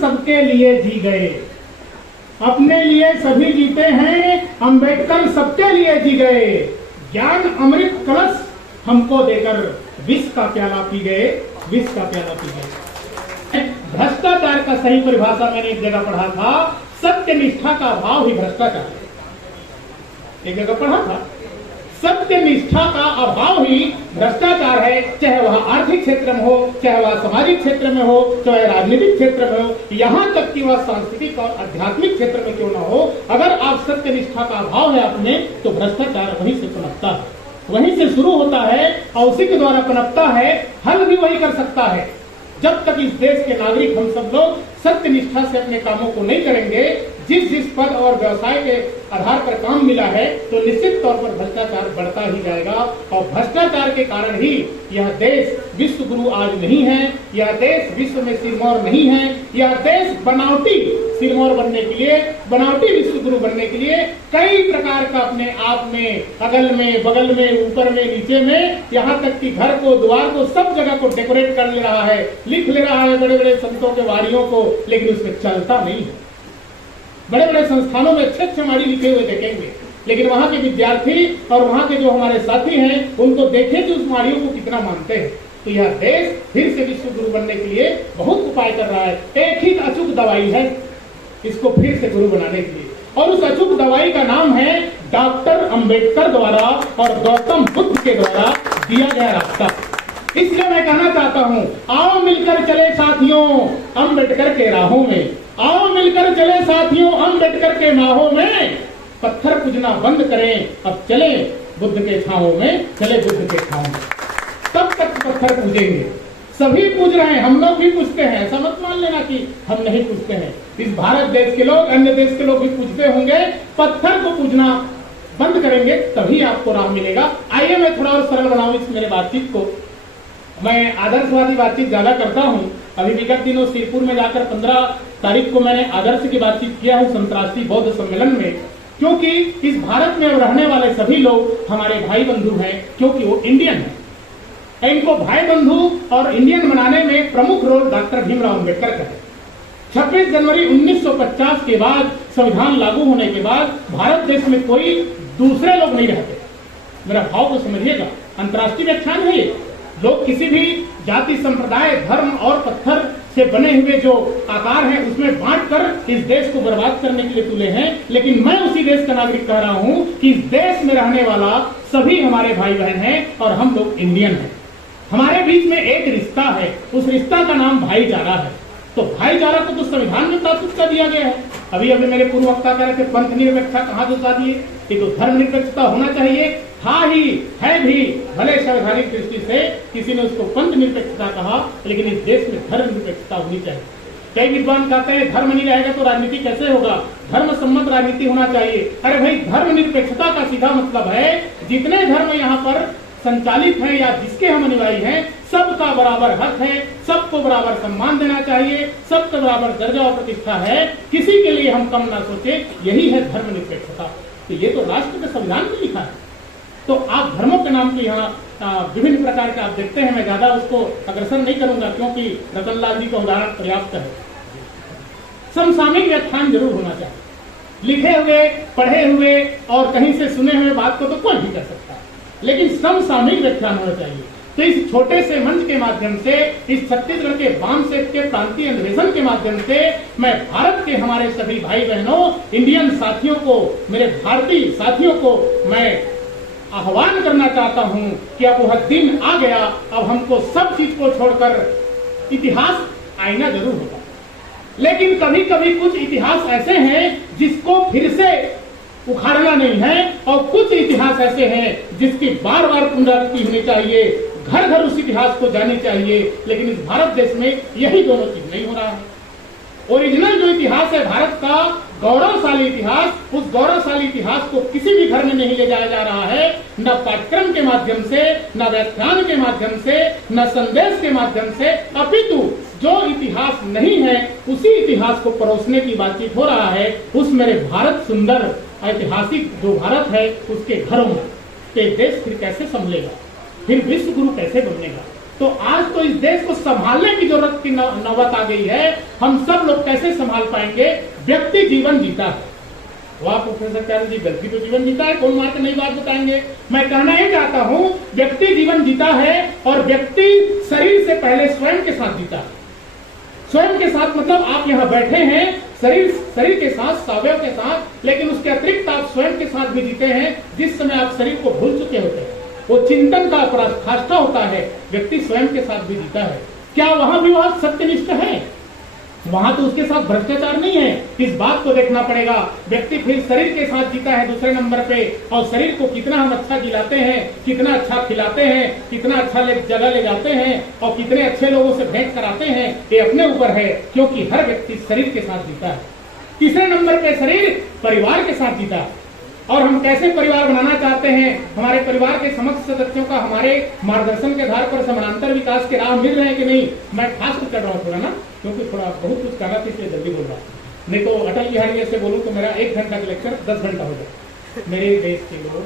सबके लिए जी गए, अपने लिए सभी जीते हैं, अंबेडकर सबके लिए जी गए। ज्ञान अमृत कलश हमको देकर विष का प्याला पी गए, विष का प्याला पी गए। भ्रष्टाचार का सही परिभाषा मैंने एक जगह पढ़ा था, सत्य निष्ठा का अभाव ही भ्रष्टाचार है। एक जगह पढ़ा था, सत्य निष्ठा का अभाव ही भ्रष्टाचार है, चाहे वह आर्थिक क्षेत्र में हो, चाहे वह सामाजिक क्षेत्र में हो, चाहे राजनीतिक क्षेत्र में हो, यहाँ तक कि वह सांस्कृतिक और आध्यात्मिक क्षेत्र में क्यों न हो। अगर आप सत्य निष्ठा का अभाव है अपने, तो भ्रष्टाचार वहीं से पनपता है, वहीं से शुरू होता है और उसी के द्वारा पनपता है। हल भी वही कर सकता है। जब तक इस देश के नागरिक हम सब लोग सत्य निष्ठा से अपने कामों को नहीं करेंगे, जिस जिस पद और व्यवसाय के आधार पर काम मिला है, तो निश्चित तौर पर भ्रष्टाचार बढ़ता ही जाएगा। और भ्रष्टाचार के कारण ही यह देश विश्व गुरु आज नहीं है, यह देश विश्व में सिरमौर नहीं है। यह देश बनावटी सिरमौर बनने के लिए, बनावटी विश्व गुरु बनने के लिए कई प्रकार का अपने आप में, अगल में, बगल में, ऊपर में, नीचे में, यहाँ तक कि घर को, द्वार को, सब जगह को डेकोरेट कर ले रहा है, लिख ले रहा है बड़े बड़े संतों के वारियों को, लेकिन उसमें चलता नहीं है। बड़े बड़े संस्थानों में अच्छे अच्छे माड़ी लिखे हुए देखेंगे, लेकिन वहां के विद्यार्थी और वहां के जो हमारे साथी हैं, उनको देखें कि उस माड़ियों को कितना मानते हैं। तो यह देश फिर से विश्व गुरु बनने के लिए बहुत उपाय कर रहा है। एक ही अचूक दवाई है इसको फिर से गुरु बनाने के लिए, और उस अचूक दवाई का नाम है डॉक्टर अंबेडकर द्वारा और गौतम बुद्ध के द्वारा दिया गया रास्ता। इसलिए मैं कहना चाहता हूँ, आओ मिलकर चले साथियों अंबेडकर के राहों में, आओ मिलकर चले साथियों अंबेडकर के माहों में, पत्थर पूजना बंद करें, अब चले बुद्ध के छांवों में, चले बुद्ध के छांवों में। तब तक पत्थर पूजेंगे, सभी पूज रहे हैं, हम लोग भी पूजते हैं, ऐसा मत मान लेना कि हम नहीं पूजते हैं। इस भारत देश के लोग, अन्य देश के लोग भी पूजते होंगे। पत्थर को पूजना बंद करेंगे तभी आपको राह मिलेगा। आइए मैं थोड़ा और सरल बनाऊं इस मेरे बातचीत को। मैं आदर्शवादी बातचीत ज्यादा करता हूँ। अभी विगत दिनों सिरपुर में जाकर 15 तारीख को मैंने आदर्श की बातचीत किया हूँ अंतर्राष्ट्रीय बौद्ध सम्मेलन में, क्योंकि इस भारत में रहने वाले सभी लोग हमारे भाई बंधु हैं, क्योंकि वो इंडियन हैं। इनको भाई बंधु और इंडियन बनाने में प्रमुख रोल डॉक्टर भीमराव अम्बेडकर का है। 26 जनवरी 1950 के बाद संविधान लागू होने के बाद भारत देश में कोई दूसरे लोग नहीं रहते। मेरा भाव को समझिएगा, अंतर्राष्ट्रीय व्याख्यान है ये। लोग किसी भी जाति, संप्रदाय, धर्म और पत्थर से बने हुए जो आकार हैं उसमें बांटकर इस देश को बर्बाद करने के लिए तुले हैं, लेकिन मैं उसी देश का नागरिक कह रहा हूं कि इस देश में रहने वाला सभी हमारे भाई बहन हैं और हम लोग इंडियन हैं। हमारे बीच में एक रिश्ता है, उस रिश्ता का नाम भाईचारा है। तो भाईचारा को तो संविधान में प्राथमिकता दिया गया है। अभी मेरे पूर्व वक्ता कह रहे थे पंथ निरपेक्षता कहाँ दर्शा दिए, ये तो धर्म निरपेक्षता होना चाहिए, था ही है भी। भले संवैधानिक दृष्टि से किसी ने उसको पंथ निरपेक्षता कहा, लेकिन इस देश में धर्म निरपेक्षता होनी चाहिए। कई विद्वान कहते हैं धर्म नहीं रहेगा तो राजनीति कैसे होगा, धर्म सम्मत राजनीति होना चाहिए। अरे भाई, धर्म निरपेक्षता का सीधा मतलब है जितने धर्म यहाँ पर संचालित हैं या जिसके हम अनुयायी हैं, सबका बराबर हक है, सबको बराबर सम्मान देना चाहिए, सबका बराबर दर्जा और प्रतिष्ठा है, किसी के लिए हम कम ना सोचे, यही है धर्म निरपेक्षता। तो ये तो राष्ट्र के संविधान में लिखा है। तो आप धर्मों के नाम पे यहाँ विभिन्न प्रकार के आप देखते हैं। मैं ज्यादा उसको अग्रसर नहीं करूंगा क्योंकि रतनलाल जी का उदाहरण पर्याप्त है। समसामयिक व्याख्यान जरूर होना चाहिए, लिखे हुए, पढ़े हुए और कहीं से सुने हुए बात को तो कोई भी कर सकता है, लेकिन समसामयिक व्याख्यान होना चाहिए। तो इस छोटे से मंच के माध्यम से, इस छत्तीसगढ़ के वाम सेठ के प्रांतीय अधिवेशन के माध्यम से मैं भारत के हमारे सभी भाई बहनों, इंडियन साथियों को, मेरे भारतीय साथियों को मैं आह्वान करना चाहता हूं कि अब वह दिन आ गया। अब हमको सब चीज को छोड़कर इतिहास आईना जरूर होगा, लेकिन कभी कभी कुछ इतिहास ऐसे हैं जिसको फिर से उखाड़ना नहीं है, और कुछ इतिहास ऐसे हैं जिसकी बार बार पुनरावृत्ति होनी चाहिए, घर घर उस इतिहास को जानी चाहिए। लेकिन इस भारत देश में यही दोनों चीज नहीं हो रहा है। ओरिजिनल जो इतिहास है भारत का, गौरवशाली इतिहास, उस गौरवशाली इतिहास को किसी भी घर में नहीं ले जाया जा रहा है, न पाठ्यक्रम के माध्यम से, न व्याख्यान के माध्यम से, न संदेश के माध्यम से, अपितु जो इतिहास नहीं है उसी इतिहास को परोसने की बातचीत हो रहा है। उस मेरे भारत सुंदर ऐतिहासिक जो भारत है उसके घरों में ये देश फिर कैसे संभलेगा, फिर विश्व गुरु कैसे बनेगा। तो आज तो इस देश को संभालने की जरूरत की नौबत आ गई है। हम सब लोग कैसे संभाल पाएंगे? व्यक्ति जीवन जीता है। वाह प्रोफेसर प्यारे जी, व्यक्ति तो जीवन जीता है, कौन मार के नई बात बताएंगे? मैं कहना ये चाहता हूं, व्यक्ति जीवन जीता है और व्यक्ति शरीर से पहले स्वयं के साथ जीता है। स्वयं के साथ मतलब आप यहाँ बैठे हैं शरीर के साथ, सवयव के साथ, लेकिन उसके अतिरिक्त आप स्वयं के साथ भी जीते हैं। जिस समय आप शरीर को भूल चुके होते हैं, वो चिंतन का पराकाष्ठा होता है, व्यक्ति स्वयं के साथ भी जीता है। क्या वहां भी वह सत्यनिष्ठ है? वहां तो उसके साथ भ्रष्टाचार नहीं है। इस बात को देखना पड़ेगा। व्यक्ति फिर शरीर के साथ जीता है दूसरे नंबर पे, और शरीर को कितना हम अच्छा खिलाते हैं, कितना अच्छा खिलाते हैं, कितना अच्छा जगह ले जाते हैं और कितने अच्छे लोगों से भेंट कराते हैं, ये अपने ऊपर है, क्योंकि हर व्यक्ति शरीर के साथ जीता है। तीसरे नंबर पे शरीर परिवार के साथ जीता है। और हम कैसे परिवार बनाना चाहते हैं? हमारे परिवार के समस्त सदस्यों का हमारे मार्गदर्शन के आधार पर समानांतर विकास के राह मिल रहे हैं कि नहीं? मैं फास्ट कर रहा हूँ थोड़ा ना, क्योंकि थोड़ा बहुत कुछ कहना था इसलिए जल्दी बोल रहा हूँ। नहीं तो अटल बिहारी से बोलूँ तो मेरा 1 घंटा का लेक्चर 10 घंटा हो जाए। मेरे देश के लोग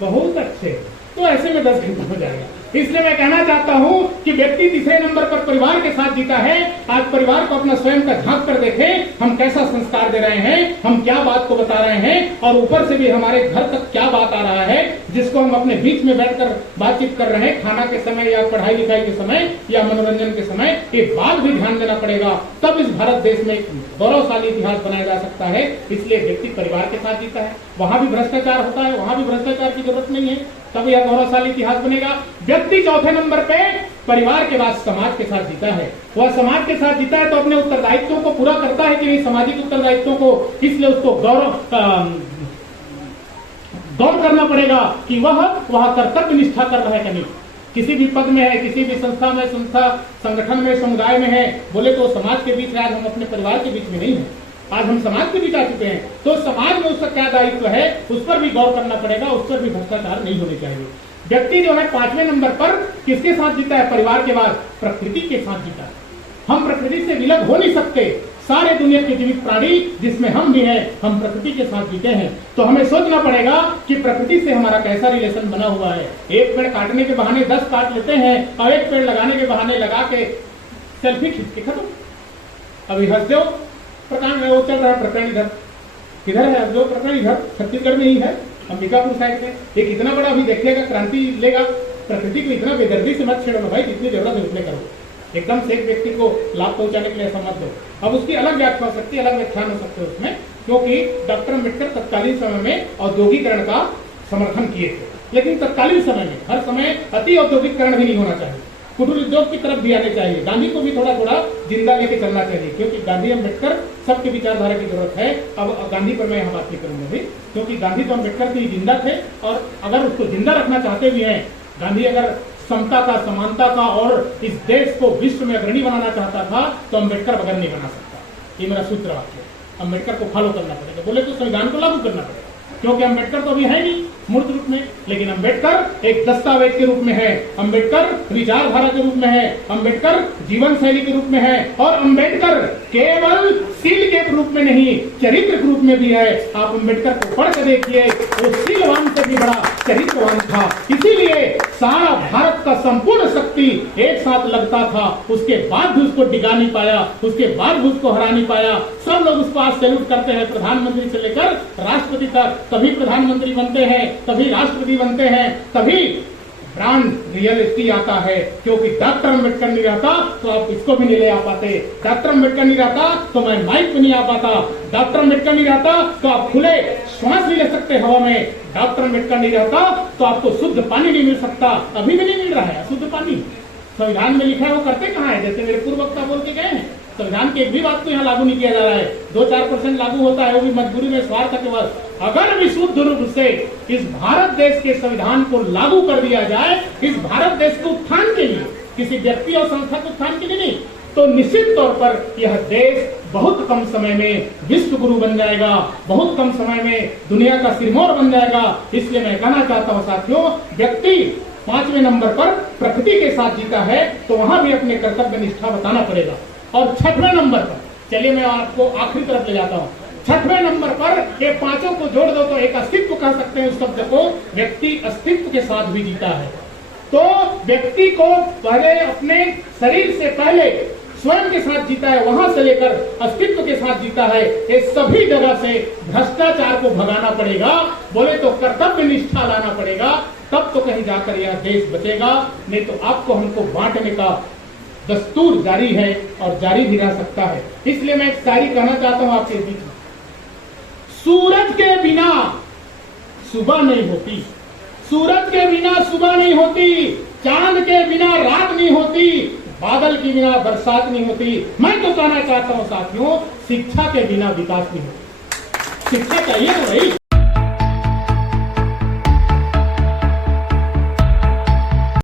बहुत अच्छे, तो ऐसे में 10 घंटा हो जाएगा। इसलिए मैं कहना चाहता हूं कि व्यक्ति तीसरे नंबर पर परिवार के साथ जीता है। आज परिवार को अपना स्वयं का झांक कर देखें, हम कैसा संस्कार दे रहे हैं, हम क्या बात को बता रहे हैं, और ऊपर से भी हमारे घर तक क्या बात आ रहा है, जिसको हम अपने बीच में बैठकर बातचीत कर रहे हैं, खाना के समय या पढ़ाई लिखाई के समय या मनोरंजन के समय। ये बात भी ध्यान देना पड़ेगा, तब इस भारत देश में एक गौरवशाली इतिहास बनाया जा सकता है। इसलिए व्यक्ति परिवार के साथ जीता है। वहां भी भ्रष्टाचार होता है, वहां भी भ्रष्टाचार की जरूरत नहीं है, तब यह गौरवशाली इतिहास बनेगा। व्यक्ति चौथे नंबर पे परिवार के बाद समाज के साथ जीता है। वह समाज के साथ जीता है तो अपने उत्तरदायित्वों को पूरा करता है कि नहीं, सामाजिक उत्तरदायित्वों को। इसलिए उसको गौर करना पड़ेगा कि वह कर्तव्य निष्ठा कर रहा है कि नहीं। किसी भी पद में है, किसी भी संस्था में, संगठन में, समुदाय में है, बोले तो समाज के बीच में। आज हम अपने परिवार के बीच में नहीं है, आज हम समाज के बीच आ चुके हैं, तो समाज में उसका क्या दायित्व है उस पर भी गौर करना पड़ेगा, उस पर भी भ्रष्टाचार नहीं होने चाहिए। व्यक्ति जो है 5वें नंबर पर किसके साथ जीता है? परिवार के बाद प्रकृति के साथ जीता है। हम प्रकृति से विलग हो नहीं सकते। सारे दुनिया के जीवित प्राणी जिसमें हम भी हैं, हम प्रकृति के साथ जीते हैं। तो हमें सोचना पड़ेगा कि प्रकृति से हमारा कैसा रिलेशन बना हुआ है। एक पेड़ काटने के बहाने 10 काट लेते हैं, और एक पेड़ लगाने के बहाने लगा के सेल्फी खींच के खत्म। अभी हंसदेव प्रकरण वो चल रहा है, प्रकरण इधर है, जो प्रकरण इधर छत्तीसगढ़ में ही है, अंबिकापुर साइड में। ये कितना बड़ा अभी देखिएगा, क्रांति लेगा। प्रकृति को इतना बेदर्दी से मत छेड़ो ना भाई, जितनी जरूरत है उतने करो। एकदम से एक व्यक्ति को लाभ पहुंचाने के लिए ऐसा मत दो। अब उसकी अलग व्याख्या हो सकती है, अलग व्याख्यान हो सकते हैं उसमें, क्योंकि डॉक्टर अम्बेडकर तत्कालीन समय में औद्योगिकरण का समर्थन किए थे। लेकिन तत्कालीन समय में, हर समय अति औद्योगिकरण भी नहीं होना चाहिए, कुटीर उद्योग की तरफ भी आने चाहिए। गांधी को भी थोड़ा थोड़ा जिंदा लेके चलना चाहिए, क्योंकि गांधी अम्बेडकर सबके विचारधारा की जरूरत है। अब गांधी पर मैं यहाँ बात नहीं करूंगा भी, क्योंकि गांधी तो अम्बेडकर की जिंदा थे, और अगर उसको जिंदा रखना चाहते भी हैं, गांधी अगर समता का, समानता का और इस देश को विश्व में अग्रणी बनाना चाहता था, तो अम्बेडकर बगैर नहीं बना सकता। ये मेरा सूत्र वाक्य है। अम्बेडकर को फॉलो करना पड़ेगा, बोले तो संविधान को लागू करना पड़ेगा, क्योंकि अम्बेडकर तो अभी है नहीं मूर्त रूप में, लेकिन अम्बेडकर एक दस्तावेज के रूप में है, अम्बेडकर विचारधारा के रूप में है, अम्बेडकर जीवन शैली के रूप में है, और अम्बेडकर केवल शील के रूप में नहीं, चरित्र के रूप में भी है। आप अम्बेडकर को पढ़ के देखिए, वो शीलवान से भी बड़ा चरित्रवान था। इसीलिए सारा भारत का संपूर्ण शक्ति एक साथ लगता था, उसके बाद भी उसको डिगा नहीं पाया, उसके बाद भी उसको हरा नहीं पाया। सब लोग उसको आज सैल्यूट करते हैं, प्रधानमंत्री से लेकर राष्ट्रपति तक। तभी प्रधानमंत्री बनते हैं, तभी राष्ट्रपति बनते हैं, तभी ब्रांड रियलिटी आता है। क्योंकि डॉक्टर अम्बेडकर नहीं रहता तो आप इसको भी नहीं ले आ पाते, डॉक्टर अम्बेडकर नहीं रहता तो मैं माइक पे नहीं आ पाता, डॉक्टर अम्बेडकर नहीं रहता तो आप खुले श्वास नहीं ले सकते हवा में, डॉक्टर अम्बेडकर नहीं रहता तो आपको शुद्ध पानी नहीं मिल सकता। अभी भी नहीं मिल रहा है शुद्ध पानी, संविधान में लिखा है, वो करते कहाँ है? जैसे मेरे पूर्व वक्ता बोल के गए हैं, संविधान की एक भी बात को यहाँ लागू नहीं किया जा रहा है। 2-4% लागू होता है, वो भी मजबूरी में, स्वार्थ के वश। अगर विशुद्ध रूप से इस भारत देश के संविधान को लागू कर दिया जाए, इस भारत देश के उत्थान के लिए, किसी व्यक्ति और संस्था के उत्थान के लिए नहीं, तो निश्चित तौर पर यह देश बहुत कम समय में विश्व गुरु बन जाएगा, बहुत कम समय में दुनिया का सिरमौर बन जाएगा। इसलिए मैं कहना चाहता हूँ साथियों, व्यक्ति 5वें नंबर पर प्रकृति के साथ जीता है, तो वहां भी अपने कर्तव्य निष्ठा बताना पड़ेगा। और 6वें नंबर पर, चलिए मैं आपको आखिरी तरफ ले जाता हूँ। 6वें नंबर पर ये पांचों को जोड़ दो तो एक अस्तित्व कह सकते हैं उस शब्द को। व्यक्ति अस्तित्व के साथ भी जीता है। तो व्यक्ति को पहले अपने शरीर से पहले स्वयं के साथ जीता है, वहां से लेकर अस्तित्व के साथ जीता है। ये सभी जगह से भ्रष्टाचार को भगाना पड़ेगा, बोले तो कर्तव्य निष्ठा लाना पड़ेगा, तब तो कहीं जाकर यह देश बचेगा। नहीं तो आपको हमको बांटने का दस्तूर जारी है और जारी भी रह सकता है। इसलिए मैं एक शायरी कहना चाहता हूं आपके बीच में। सूरज के बिना सुबह नहीं होती, सूरज के बिना सुबह नहीं होती, चांद के बिना रात नहीं होती, बादल के बिना बरसात नहीं होती। मैं तो कहना चाहता हूं साथियों, शिक्षा के बिना विकास नहीं होता। शिक्षा चाहिए तो भाई।